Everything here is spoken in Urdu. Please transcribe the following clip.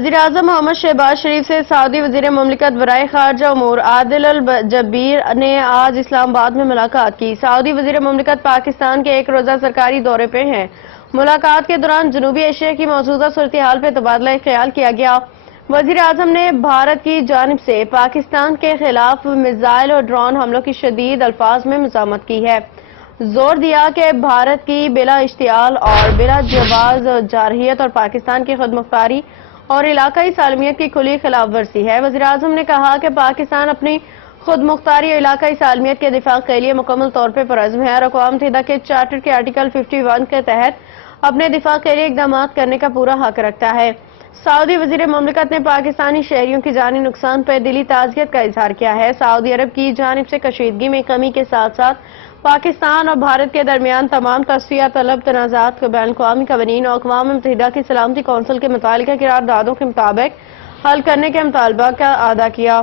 وزیر اعظم محمد شہباز شریف سے سعودی وزیر مملکت برائے خارجہ امور عادل الجبیر نے آج اسلام آباد میں ملاقات کی۔ سعودی وزیر مملکت پاکستان کے ایک روزہ سرکاری دورے پہ ہیں۔ ملاقات کے دوران جنوبی ایشیا کی موجودہ صورتحال پہ تبادلہ خیال کیا گیا۔ وزیر اعظم نے بھارت کی جانب سے پاکستان کے خلاف میزائل اور ڈرون حملوں کی شدید الفاظ میں مذمت کی ہے۔ زور دیا کہ بھارت کی بلا اشتعال اور بلا جواز جارحیت اور پاکستان کی خود مختاری اور علاقائی سالمیت کی کھلی خلاف ورزی ہے۔ وزیر اعظم نے کہا کہ پاکستان اپنی خود مختاری اور علاقائی سالمیت کے دفاع کے لیے مکمل طور پر پرعزم ہے اور اقوام متحدہ کے چارٹر کے آرٹیکل 51 کے تحت اپنے دفاع کے لیے اقدامات کرنے کا پورا حق رکھتا ہے۔ سعودی وزیر مملکت نے پاکستانی شہریوں کی جانی نقصان پر دلی تعزیت کا اظہار کیا ہے۔ سعودی عرب کی جانب سے کشیدگی میں کمی کے ساتھ ساتھ پاکستان اور بھارت کے درمیان تمام تصفیہ طلب تنازعات کو بین الاقوامی قوانین اور اقوام متحدہ کی سلامتی کونسل کے متعلقہ قراردادوں کے مطابق حل کرنے کے مطالبہ کا اعادہ کیا۔